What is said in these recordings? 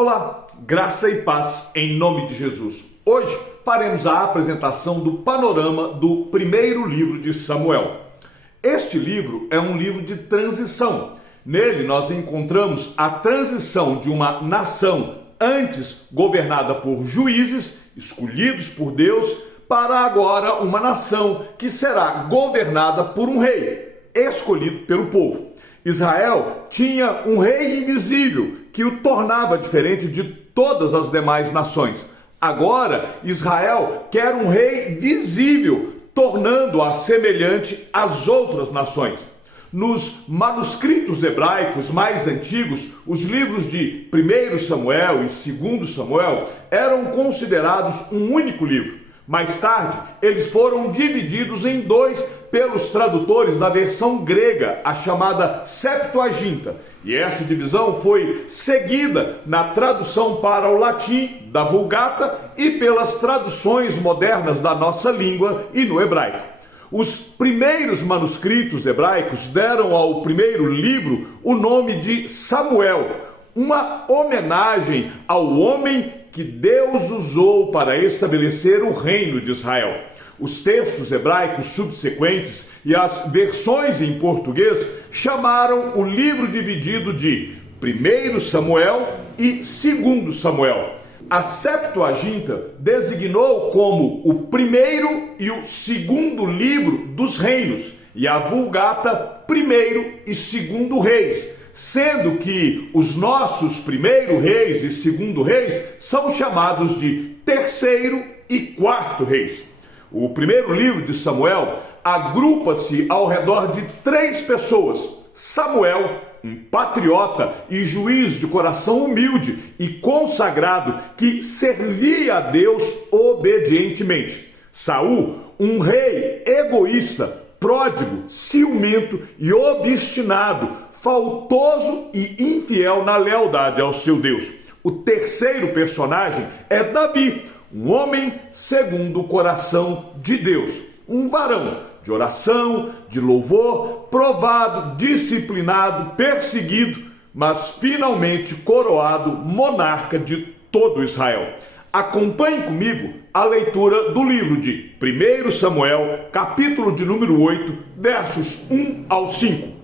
Olá, graça e paz em nome de Jesus. Hoje faremos a apresentação do panorama do primeiro livro de Samuel. Este livro é um livro de transição. Nele nós encontramos a transição de uma nação antes governada por juízes, escolhidos por Deus, para agora uma nação que será governada por um rei, escolhido pelo povo. Israel tinha um rei invisível que o tornava diferente de todas as demais nações. Agora, Israel quer um rei visível, tornando-a semelhante às outras nações. Nos manuscritos hebraicos mais antigos, os livros de 1 Samuel e 2 Samuel eram considerados um único livro. Mais tarde, eles foram divididos em dois pelos tradutores da versão grega, a chamada Septuaginta. E essa divisão foi seguida na tradução para o latim da Vulgata e pelas traduções modernas da nossa língua e no hebraico. Os primeiros manuscritos hebraicos deram ao primeiro livro o nome de Samuel, uma homenagem ao homem que Deus usou para estabelecer o reino de Israel. Os textos hebraicos subsequentes e as versões em português chamaram o livro dividido de 1 Samuel e 2 Samuel. A Septuaginta designou como o primeiro e o segundo livro dos reinos, e a Vulgata, primeiro e segundo reis, sendo que os nossos primeiro reis e segundo reis são chamados de terceiro e quarto reis. O primeiro livro de Samuel agrupa-se ao redor de três pessoas: Samuel, um patriota e juiz de coração humilde e consagrado que servia a Deus obedientemente; Saul, um rei egoísta, pródigo, ciumento e obstinado, faltoso e infiel na lealdade ao seu Deus. O terceiro personagem é Davi, um homem segundo o coração de Deus, um varão de oração, de louvor, provado, disciplinado, perseguido, mas finalmente coroado monarca de todo Israel. Acompanhe comigo a leitura do livro de 1 Samuel, capítulo de número 8, versos 1 ao 5.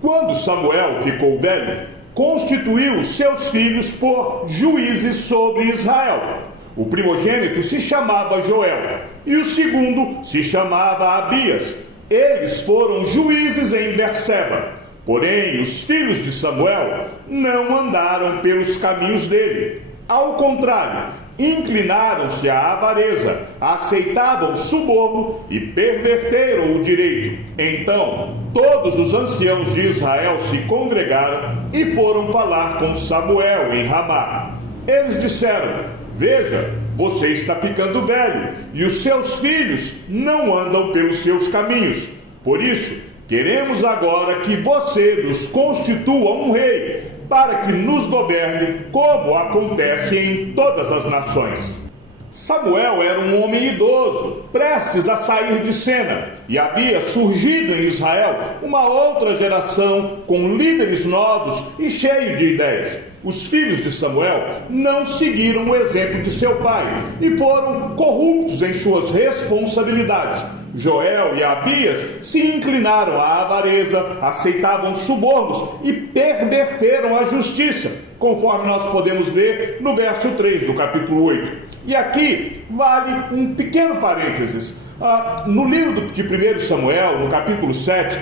Quando Samuel ficou velho, constituiu seus filhos por juízes sobre Israel. O primogênito se chamava Joel e o segundo se chamava Abias. Eles foram juízes em Berseba. Porém, os filhos de Samuel não andaram pelos caminhos dele. Ao contrário, inclinaram-se à avareza, aceitavam suborno e perverteram o direito. Então, todos os anciãos de Israel se congregaram e foram falar com Samuel em Ramá. Eles disseram: veja, você está ficando velho e os seus filhos não andam pelos seus caminhos. Por isso, queremos agora que você nos constitua um rei, para que nos governe como acontece em todas as nações. Samuel era um homem idoso, prestes a sair de cena, e havia surgido em Israel uma outra geração com líderes novos e cheio de ideias. Os filhos de Samuel não seguiram o exemplo de seu pai e foram corruptos em suas responsabilidades. Joel e Abias se inclinaram à avareza, aceitavam subornos e perverteram a justiça, conforme nós podemos ver no verso 3 do capítulo 8. E aqui vale um pequeno parênteses. No livro de 1 Samuel, no capítulo 7,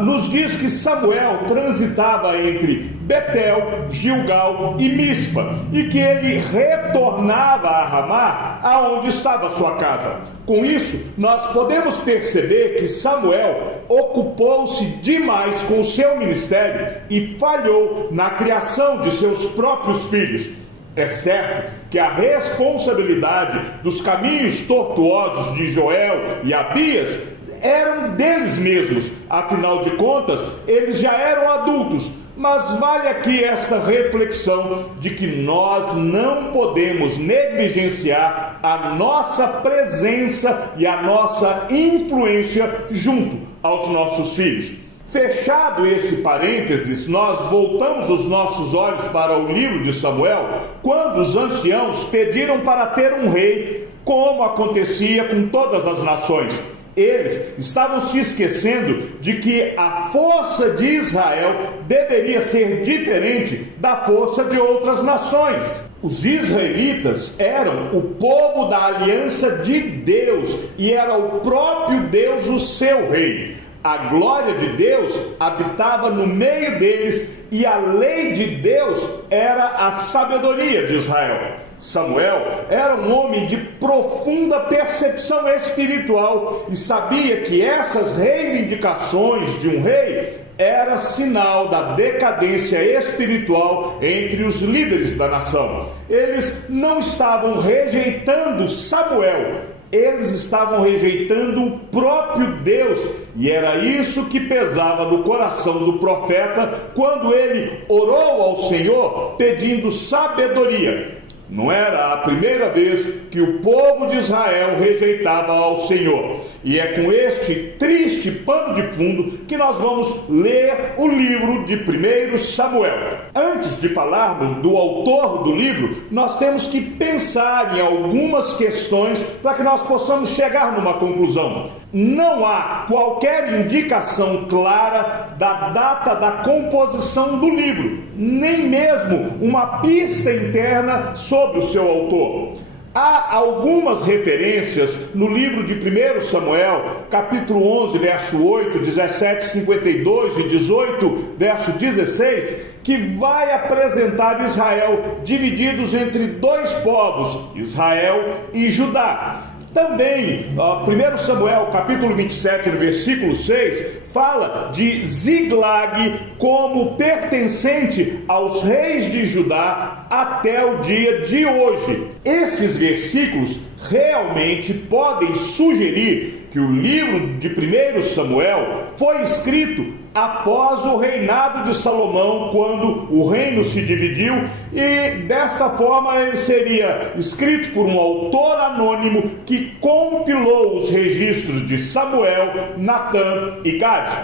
nos diz que Samuel transitava entre Betel, Gilgal e Mispa, e que ele retornava a Ramá, aonde estava a sua casa. Com isso, nós podemos perceber que Samuel ocupou-se demais com o seu ministério e falhou na criação de seus próprios filhos. É certo que a responsabilidade dos caminhos tortuosos de Joel e Abias eram deles mesmos. Afinal de contas, eles já eram adultos. Mas vale aqui esta reflexão de que nós não podemos negligenciar a nossa presença e a nossa influência junto aos nossos filhos. Fechado esse parênteses, nós voltamos os nossos olhos para o livro de Samuel, quando os anciãos pediram para ter um rei, como acontecia com todas as nações. Eles estavam se esquecendo de que a força de Israel deveria ser diferente da força de outras nações. Os israelitas eram o povo da aliança de Deus e era o próprio Deus o seu rei. A glória de Deus habitava no meio deles e a lei de Deus era a sabedoria de Israel. Samuel era um homem de profunda percepção espiritual e sabia que essas reivindicações de um rei era sinal da decadência espiritual entre os líderes da nação. Eles não estavam rejeitando Samuel, eles estavam rejeitando o próprio Deus, e era isso que pesava no coração do profeta quando ele orou ao Senhor pedindo sabedoria. Não era a primeira vez que o povo de Israel rejeitava ao Senhor. E é com este triste pano de fundo que nós vamos ler o livro de 1 Samuel. Antes de falarmos do autor do livro, nós temos que pensar em algumas questões para que nós possamos chegar numa conclusão. Não há qualquer indicação clara da data da composição do livro, nem mesmo uma pista interna sobre o seu autor. Há algumas referências no livro de 1 Samuel, capítulo 11, verso 8, 17, 52 e 18, verso 16, que vai apresentar Israel divididos entre dois povos, Israel e Judá. Também, 1 Samuel, capítulo 27, no versículo 6, fala de Ziglag como pertencente aos reis de Judá até o dia de hoje. Esses versículos realmente podem sugerir que o livro de 1 Samuel foi escrito após o reinado de Salomão, quando o reino se dividiu, e desta forma ele seria escrito por um autor anônimo que compilou os registros de Samuel, Natã e Gade.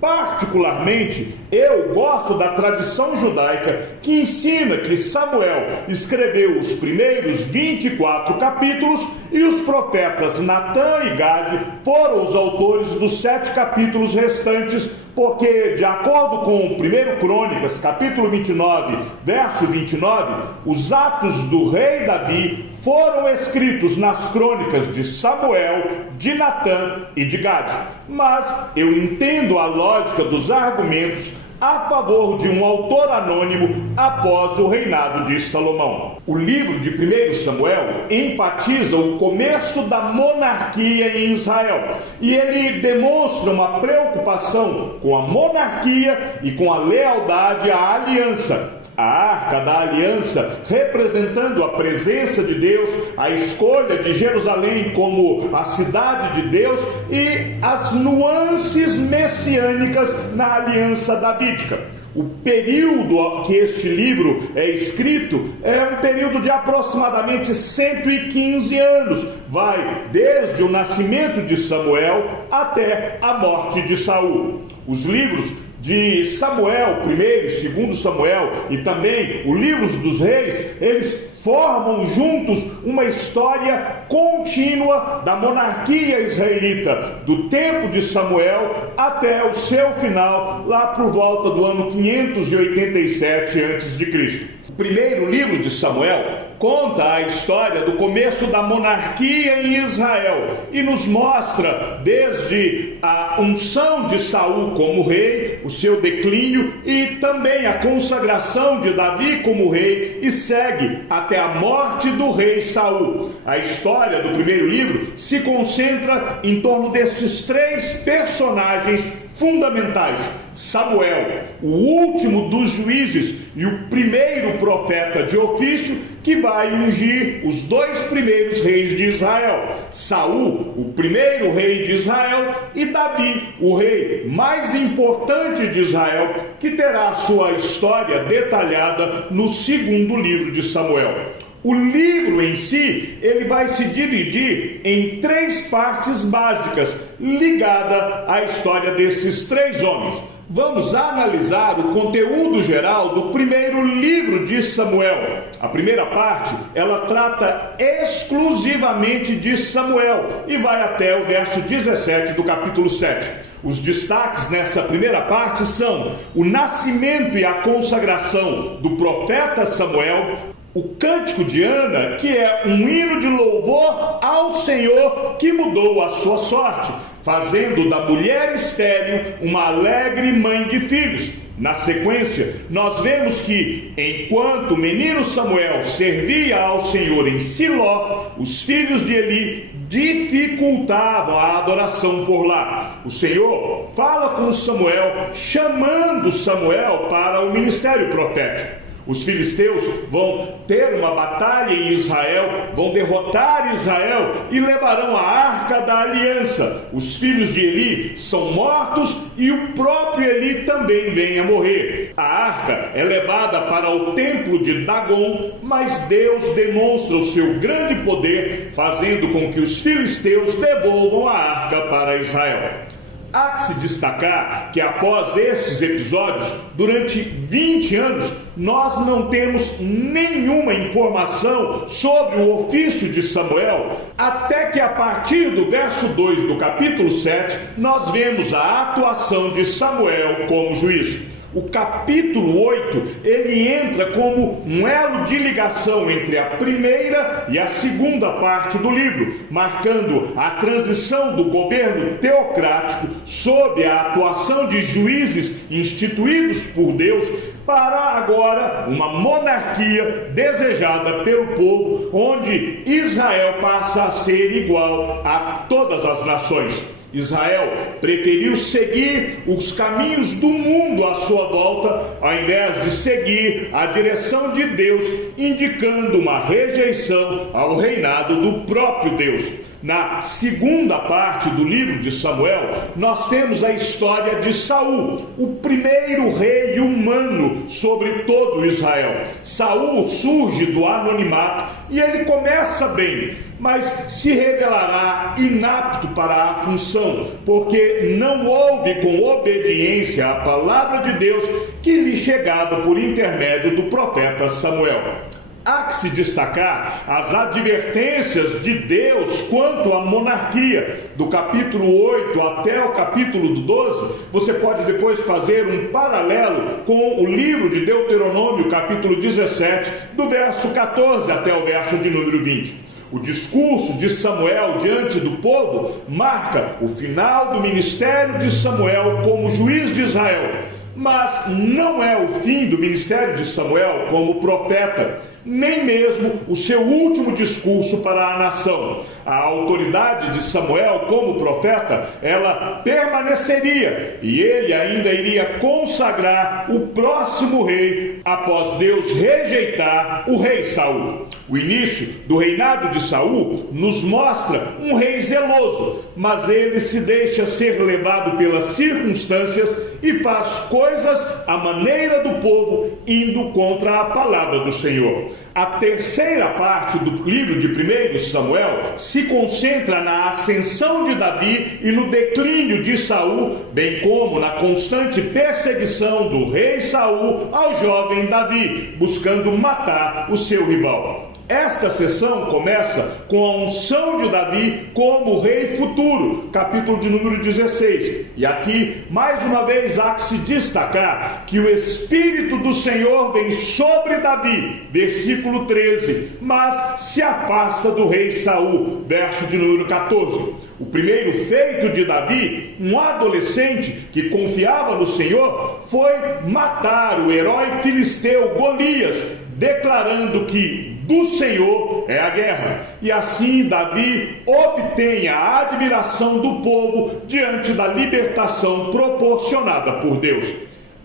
Particularmente, eu gosto da tradição judaica que ensina que Samuel escreveu os primeiros 24 capítulos e os profetas Natã e Gade foram os autores dos 7 capítulos restantes, porque, de acordo com 1 Crônicas, capítulo 29, verso 29, os atos do rei Davi foram escritos nas crônicas de Samuel, de Natã e de Gade. Mas eu entendo a lógica dos argumentos a favor de um autor anônimo após o reinado de Salomão. O livro de 1 Samuel enfatiza o começo da monarquia em Israel e ele demonstra uma preocupação com a monarquia e com a lealdade à aliança. A Arca da Aliança, representando a presença de Deus, a escolha de Jerusalém como a cidade de Deus e as nuances messiânicas na aliança davídica. O período que este livro é escrito é um período de aproximadamente 115 anos. Vai desde o nascimento de Samuel até a morte de Saul. Os livros de Samuel, 1º e 2º Samuel, e também o livro dos reis, eles formam juntos uma história contínua da monarquia israelita, do tempo de Samuel até o seu final, lá por volta do ano 587 a.C. O primeiro livro de Samuel conta a história do começo da monarquia em Israel e nos mostra desde a unção de Saul como rei, o seu declínio e também a consagração de Davi como rei e segue até a morte do rei Saul. A história do primeiro livro se concentra em torno destes 3 personagens fundamentais: Samuel, o último dos juízes e o primeiro profeta de ofício que vai ungir os 2 primeiros reis de Israel: Saul, o primeiro rei de Israel, e Davi, o rei mais importante de Israel, que terá sua história detalhada no 2º livro de Samuel. O livro em si, ele vai se dividir em 3 partes básicas, ligada à história desses 3 homens. Vamos analisar o conteúdo geral do primeiro livro de Samuel. A primeira parte, ela trata exclusivamente de Samuel e vai até o verso 17 do capítulo 7. Os destaques nessa primeira parte são o nascimento e a consagração do profeta Samuel, o cântico de Ana, que é um hino de louvor ao Senhor que mudou a sua sorte, fazendo da mulher estéril uma alegre mãe de filhos. Na sequência, nós vemos que, enquanto o menino Samuel servia ao Senhor em Siló, os filhos de Eli dificultavam a adoração por lá. O Senhor fala com Samuel, chamando Samuel para o ministério profético. Os filisteus vão ter uma batalha em Israel, vão derrotar Israel e levarão a arca da aliança. Os filhos de Eli são mortos e o próprio Eli também vem a morrer. A arca é levada para o templo de Dagon, mas Deus demonstra o seu grande poder, fazendo com que os filisteus devolvam a arca para Israel. Há que se destacar que após estes episódios, durante 20 anos, nós não temos nenhuma informação sobre o ofício de Samuel, até que a partir do verso 2 do capítulo 7, nós vemos a atuação de Samuel como juiz. O capítulo 8, ele entra como um elo de ligação entre a primeira e a segunda parte do livro, marcando a transição do governo teocrático sob a atuação de juízes instituídos por Deus para agora uma monarquia desejada pelo povo, onde Israel passa a ser igual a todas as nações. Israel preferiu seguir os caminhos do mundo à sua volta, ao invés de seguir a direção de Deus, indicando uma rejeição ao reinado do próprio Deus. Na segunda parte do livro de Samuel, nós temos a história de Saul, o primeiro rei humano sobre todo Israel. Saul surge do anonimato e ele começa bem, mas se revelará inapto para a função, porque não houve com obediência à palavra de Deus que lhe chegava por intermédio do profeta Samuel. Há que se destacar as advertências de Deus quanto à monarquia. Do capítulo 8 até o capítulo 12, você pode depois fazer um paralelo com o livro de Deuteronômio, capítulo 17, do verso 14 até o verso de número 20. O discurso de Samuel diante do povo marca o final do ministério de Samuel como juiz de Israel. Mas não é o fim do ministério de Samuel como profeta, nem mesmo o seu último discurso para a nação. A autoridade de Samuel como profeta, ela permaneceria e ele ainda iria consagrar o próximo rei após Deus rejeitar o rei Saul. O início do reinado de Saul nos mostra um rei zeloso, mas ele se deixa ser levado pelas circunstâncias e faz coisas à maneira do povo, indo contra a palavra do Senhor. A terceira parte do livro de 1 Samuel se concentra na ascensão de Davi e no declínio de Saul, bem como na constante perseguição do rei Saul ao jovem Davi, buscando matar o seu rival. Esta sessão começa com a unção de Davi como rei futuro, capítulo de número 16. E aqui, mais uma vez, há que se destacar que o Espírito do Senhor vem sobre Davi, versículo 13, mas se afasta do rei Saul, verso de número 14. O primeiro feito de Davi, um adolescente que confiava no Senhor, foi matar o herói filisteu Golias, declarando que do Senhor é a guerra. E assim Davi obtém a admiração do povo diante da libertação proporcionada por Deus.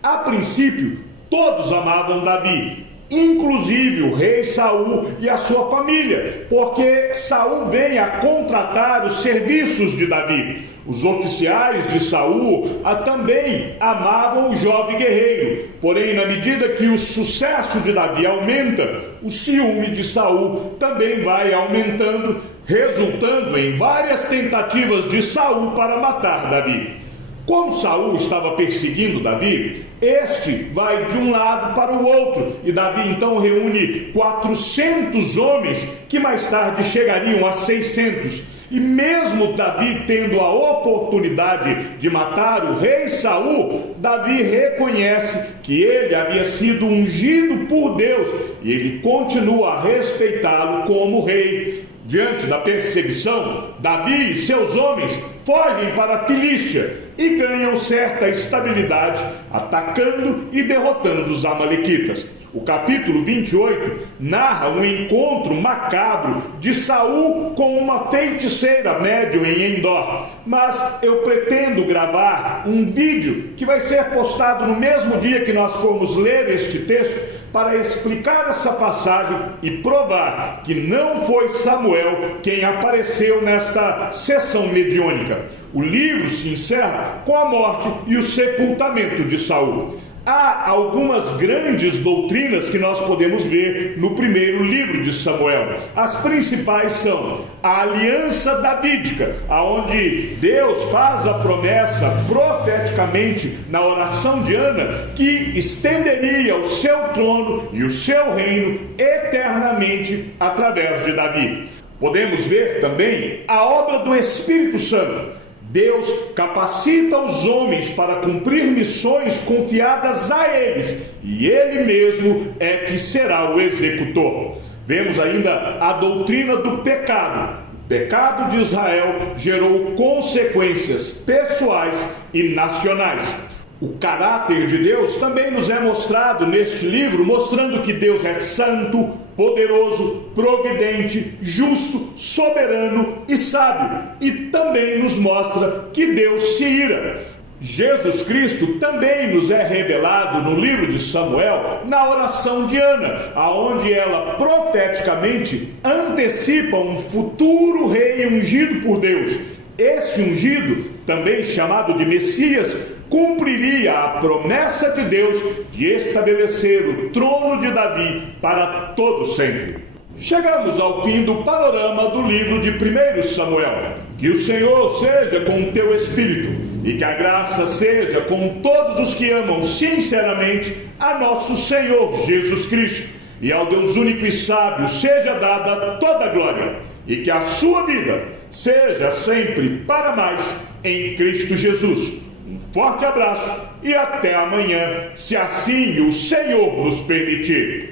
A princípio, todos amavam Davi, inclusive o rei Saul e a sua família, porque Saul vem a contratar os serviços de Davi. Os oficiais de Saul também amavam o jovem guerreiro. Porém, na medida que o sucesso de Davi aumenta, o ciúme de Saul também vai aumentando, resultando em várias tentativas de Saul para matar Davi. Como Saul estava perseguindo Davi, este vai de um lado para o outro, e Davi então reúne 400 homens, que mais tarde chegariam a 600. E mesmo Davi tendo a oportunidade de matar o rei Saul, Davi reconhece que ele havia sido ungido por Deus, e ele continua a respeitá-lo como rei. Diante da perseguição, Davi e seus homens fogem para a Filístia e ganham certa estabilidade, atacando e derrotando os amalequitas. O capítulo 28 narra um encontro macabro de Saul com uma feiticeira médium em Endor. Mas eu pretendo gravar um vídeo que vai ser postado no mesmo dia que nós formos ler este texto, para explicar essa passagem e provar que não foi Samuel quem apareceu nesta sessão mediúnica. O livro se encerra com a morte e o sepultamento de Saul. Há algumas grandes doutrinas que nós podemos ver no primeiro livro de Samuel. As principais são a aliança davídica, aonde Deus faz a promessa profeticamente na oração de Ana que estenderia o seu trono e o seu reino eternamente através de Davi. Podemos ver também a obra do Espírito Santo. Deus capacita os homens para cumprir missões confiadas a eles, e Ele mesmo é que será o executor. Vemos ainda a doutrina do pecado. O pecado de Israel gerou consequências pessoais e nacionais. O caráter de Deus também nos é mostrado neste livro, mostrando que Deus é santo, poderoso, providente, justo, soberano e sábio. E também nos mostra que Deus se ira. Jesus Cristo também nos é revelado no livro de Samuel, na oração de Ana, aonde ela profeticamente antecipa um futuro rei ungido por Deus. Esse ungido, também chamado de Messias, cumpriria a promessa de Deus de estabelecer o trono de Davi para todo sempre. Chegamos ao fim do panorama do livro de 1 Samuel. Que o Senhor seja com o teu espírito e que a graça seja com todos os que amam sinceramente a nosso Senhor Jesus Cristo. E ao Deus único e sábio seja dada toda a glória, e que a sua vida seja sempre para mais em Cristo Jesus. Um forte abraço e até amanhã, se assim o Senhor nos permitir.